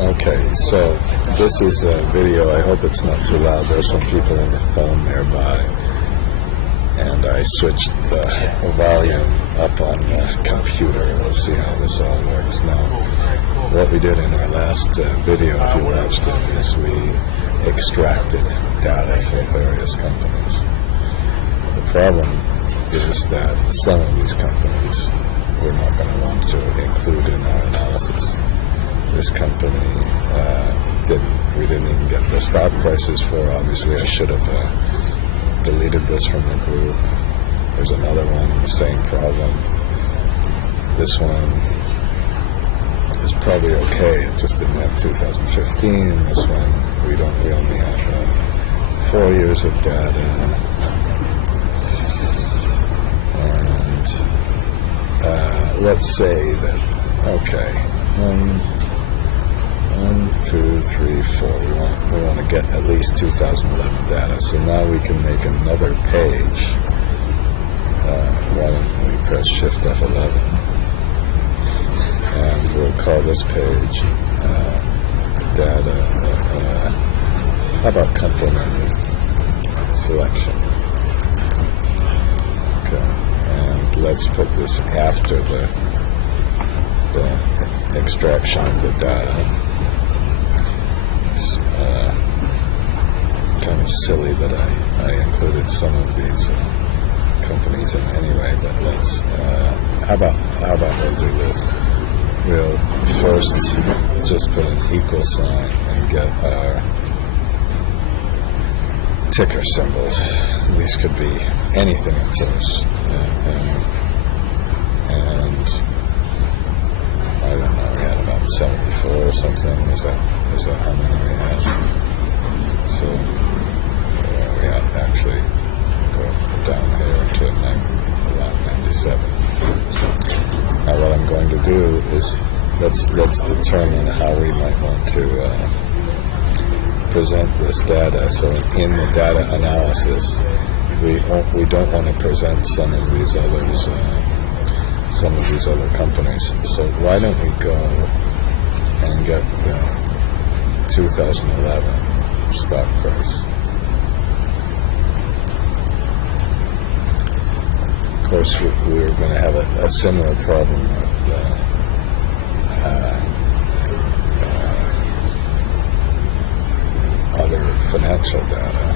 Okay, so this is a video. I hope it's not too loud. There's some people on the phone nearby, and I switched the volume up on the computer. We'll see how this all works now. What we did in our last video, if you watched it, is we extracted data from various companies. The problem is that some of these companies we're not going to want to include in our analysis. This company we didn't even get the stock prices for. Obviously, I should have deleted this from the group. There's another one, same problem. This one is probably okay. It just didn't have 2015. This one, we only have 4 years of data. And let's say that, okay, 1, 2, 3, 4. We want to get at least 2011 data. So now we can make another page. Why don't we press Shift F11, and we'll call this page data. How about complementary selection? Okay, and let's put this after the extraction of the data. It's kind of silly that I included some of these companies in anyway, but let's how about we'll do this. We'll first just put an equal sign and get our ticker symbols. These could be anything, of course, and I don't know, we had about 74 or something. Is that how many we had? So we had actually go down here to about 97. Now what I'm going to do is let's determine how we might want to present this data. So in the data analysis, we don't want to present some of these other companies. So why don't we go and get the 2011 stock price? Of course, we're going to have a similar problem with other financial data.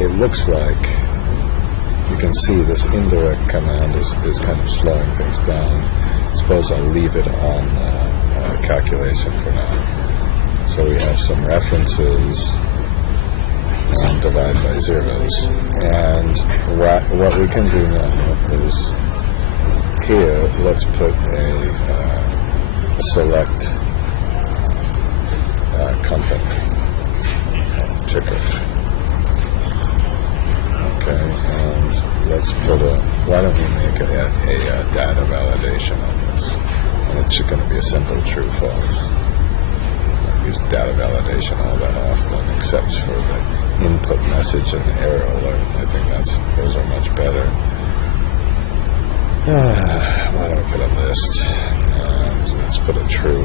It looks like you can see this indirect command is kind of slowing things down. Suppose I'll leave it on calculation for now. So we have some references and divide by zeros. And what we can do now is here, let's put a select company ticker. Okay, and let's put why don't we make a data validation on this? And it's going to be a simple true false. I don't use data validation all that often, except for the input message and error alert. I think those are much better. Why don't we put a list? And let's put a true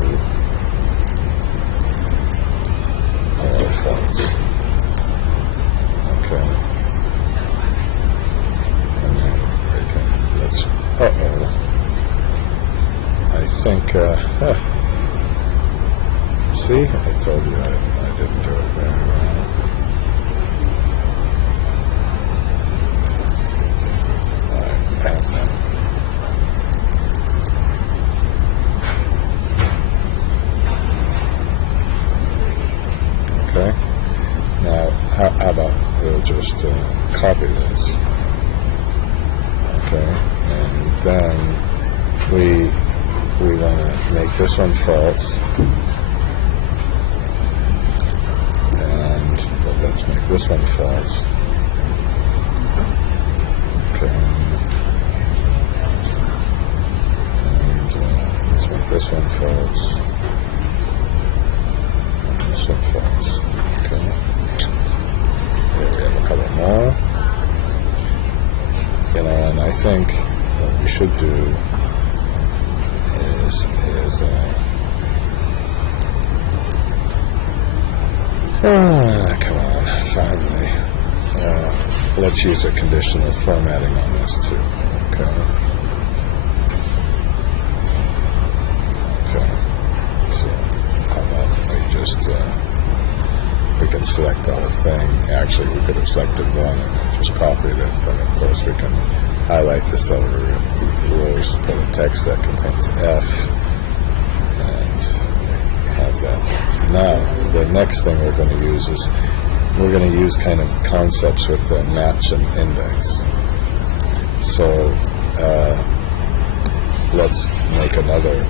or false. Okay. I think, see, I told you I didn't do it very well. Okay, now how about we'll just copy this. Okay, and then we want to make this one false, and let's make this one false. Okay, and let's make this one false, and this one false. Okay, here we have a couple more. And I think what we should do is Come on, finally. Let's use a conditional formatting on this too. Okay. So how about we just we can select the whole thing. Actually, we could have selected one and then just copied it, but of course we can highlight the cell rows, put a text that contains F, and have that. Now, the next thing we're going to use is we're going to use kind of concepts with the match and index. So let's make another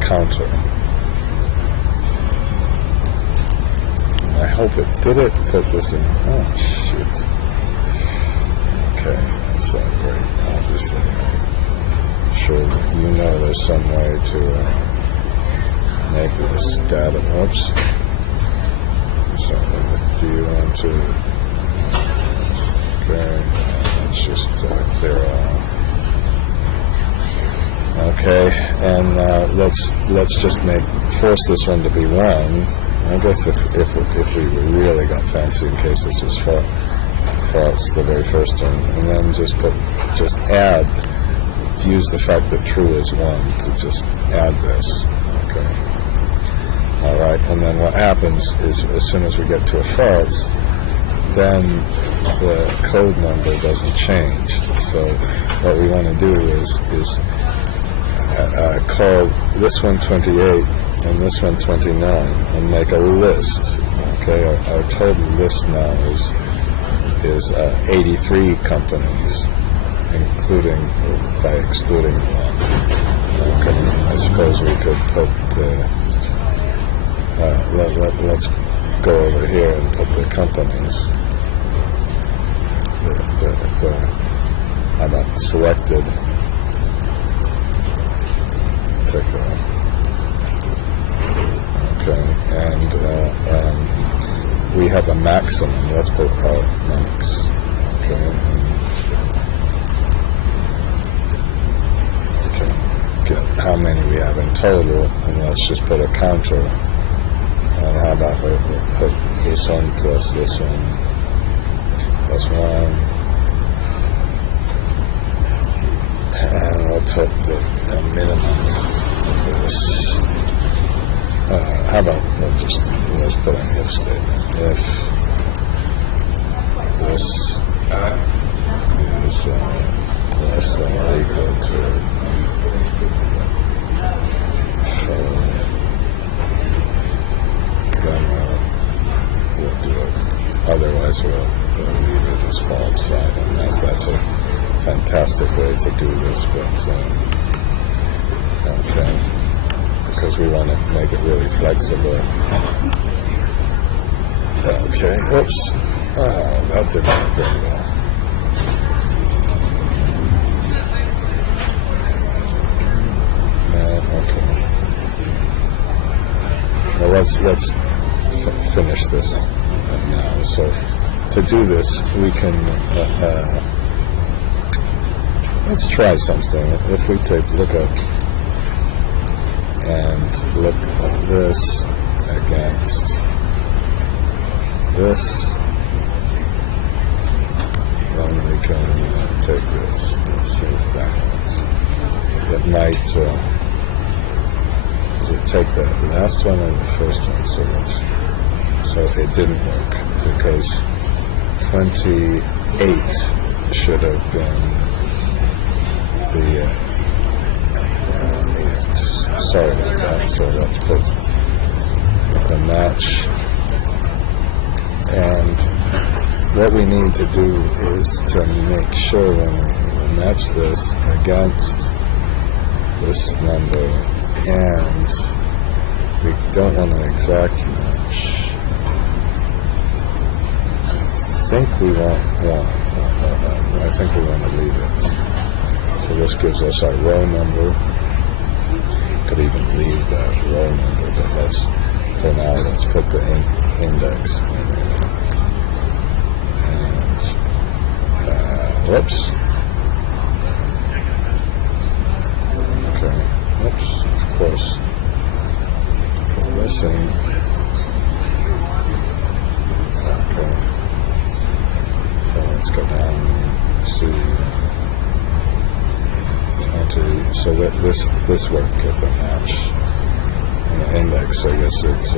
counter. And I hope it did it put this in. Oh, shit. Okay, that's not great. Obviously, I'm sure you know there's some way to make this data. Oops. So, do you want to? Okay, let's just clear off. Okay, and let's just force this one to be 1. I guess if we really got fancy, in case this was false, the very first term, and then just add. Use the fact that true is 1 to just add this. Okay. All right, and then what happens is as soon as we get to a false, then the code number doesn't change. So what we want to do is call this one 28 and this one 29 and make a list. Okay, our total list now is 83 companies, including by excluding 1. Okay, I suppose we could put the let's go over here and put the companies. How about selected? Take that. Okay, and we have a maximum. Let's put max. Okay. Okay. Get how many we have in total, and let's just put a counter. And how about we'll put this one plus this one plus 1, and we'll put the minimum of this. How about let's put an if statement. If this is less than or equal to then we'll do it. Otherwise, we'll leave it as false. I don't know if that's a fantastic way to do this, but okay, because we want to make it really flexible. Okay, whoops. That didn't work very well. Okay. Well, let's finish this now. So to do this, we can let's try something. If we look at this against this, then we can take this. Let's see if that works. It might take the last one or the first one. So it didn't work because 28 should have been the sorry about that. So let's put the match, and what we need to do is to make sure when we match this against this number, and we don't want an exact match. I think we want 1. I think we want to leave it. So this gives us our row number. Could even leave that row number, but for now, let's put the index in there. And whoops. Okay. Whoops. Of course. Put this in. to, so that this worked with the match. And the index, I guess it's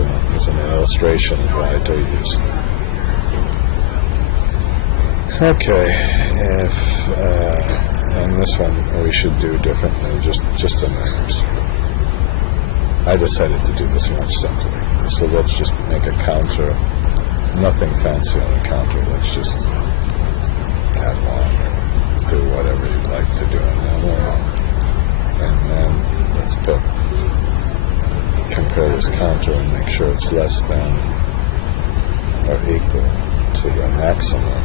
an illustration of what I told you. Okay, and this one we should do differently, just a minute. I decided to do this much simpler. So let's just make a counter, nothing fancy on the counter, let's just add one or do whatever you'd like to do on that one. And then let's compare this counter and make sure it's less than or equal to the maximum.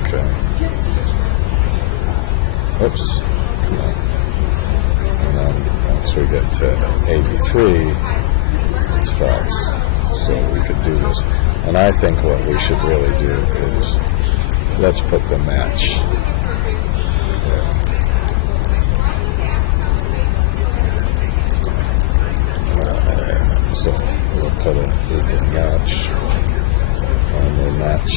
Okay. Oops. Come on. And then once we get to 83, it's false. So we could do this. And I think what we should really do is let's put the match there. So we'll put a match, and we'll match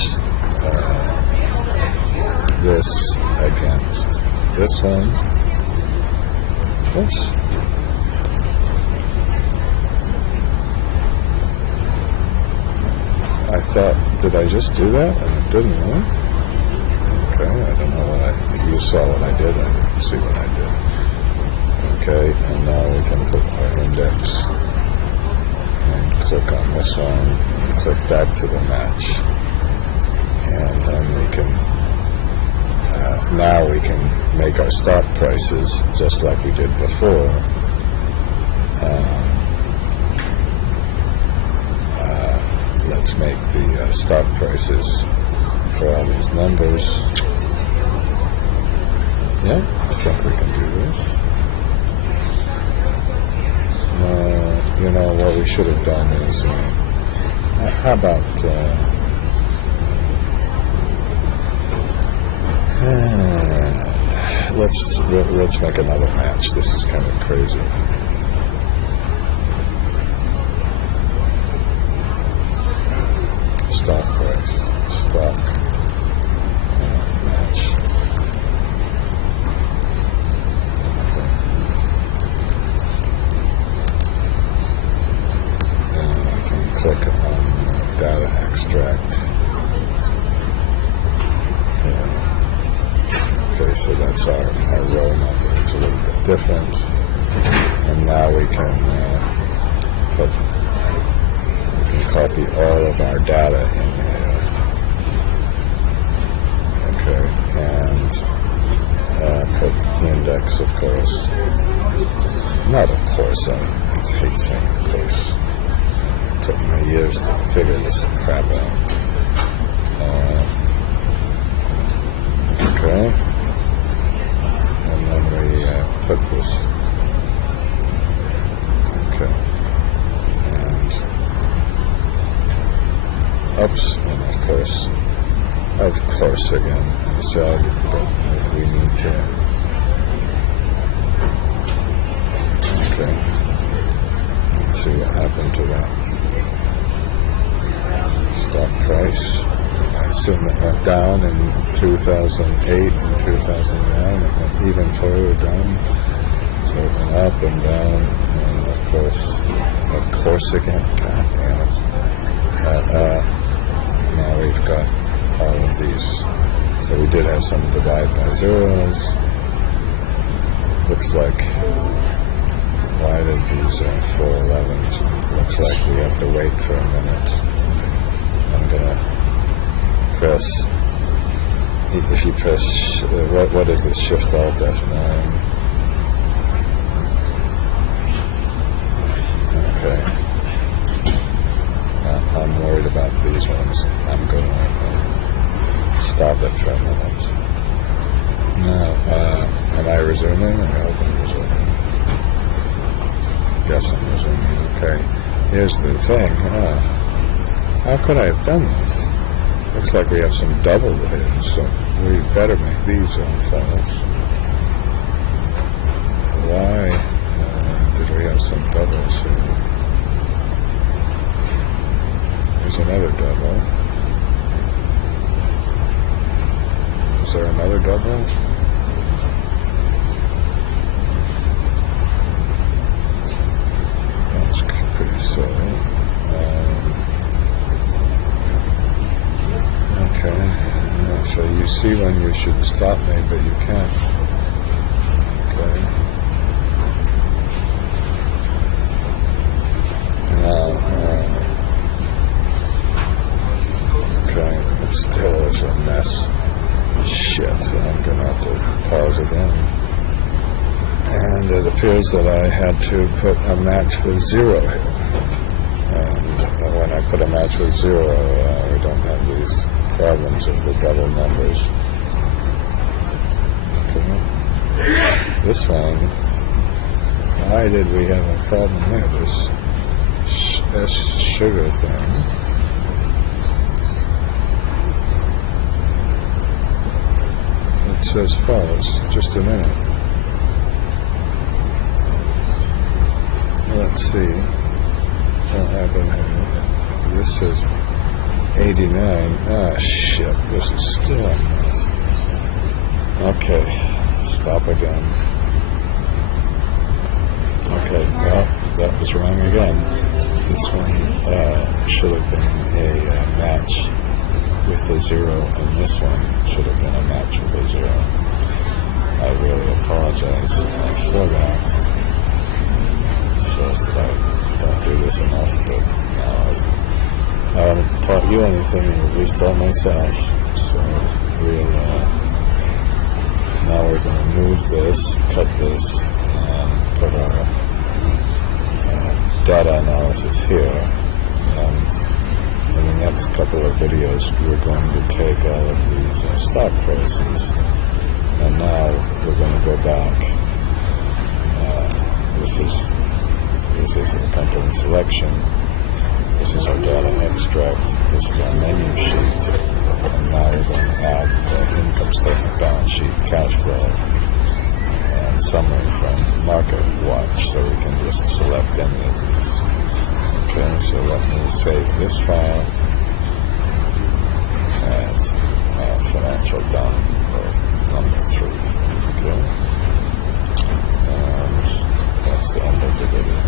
this against this one. Oops. I thought, did I just do that? And it didn't work? Okay, I don't know you saw what I did, I didn't see what I did. Okay, and now we can put our index. Click on this one, click back to the match, and then we can, now we can make our stop prices just like we did before. Let's make the stop prices for all these numbers. Yeah, I think we can do this. You know, what we should have done is, how about, let's make another match. This is kind of crazy. Stock price, stock, match. Click on data extract. Okay, so that's our row number. It's a little bit different. And now we can copy all of our data in here. Okay, and put the index, of course. Not of course, I hate saying of course. Took me years to figure this crap out. Okay. And then we put this. Okay. And oops, and of course again, I said that we need to. Okay. Let's see what happened to that. Stock price. I assume it went down in 2008 and 2009. It went even further down. So it went up and down, and of course again. God damn it. Now we've got all of these. So we did have some divide by zeros. Looks like, why did these 411s? Looks like we have to wait for a minute. I'm gonna press, if you press, what is this, Shift Alt F9? Okay. I'm worried about these ones. I'm going to stop it for a minute. Now, am I resuming? I hope I'm resuming. Guess I'm resuming. Okay. Here's the thing. How could I have done this? Looks like we have some double here, so we better make these false. Why did we have some doubles here? There's another double. Is there another double? So, okay. So you see when you should stop me, but you can't. Okay. Now, okay, it still is a mess. Shit, I'm gonna have to pause again. And it appears that I had to put a match with 0 here. And when I put a match with 0, we don't have these problems of the double numbers. Okay. This one, why did we have a problem there? This sugar thing. It says false. Just a minute. Let's see. What happened here? This says 89. Ah, shit. This is still a mess. Okay. Stop again. Okay. Well, that was wrong again. This one should have been a match with a 0, and this one should have been a match with a 0. I really apologize for that. Shows that I don't do this enough, but now I haven't taught you anything, at least taught myself. So now we're going to move this, cut this, and put our data analysis here. And in the next couple of videos, we're going to take all of these stock prices, and now we're going to go back. This is the company selection. This is our data extract. This is our menu sheet. And now we're going to add the income statement, balance sheet, cash flow, and summary from Market Watch, so we can just select any of these. Okay, so let me save this file as financial done, or number 3. Okay, and that's the end of the video.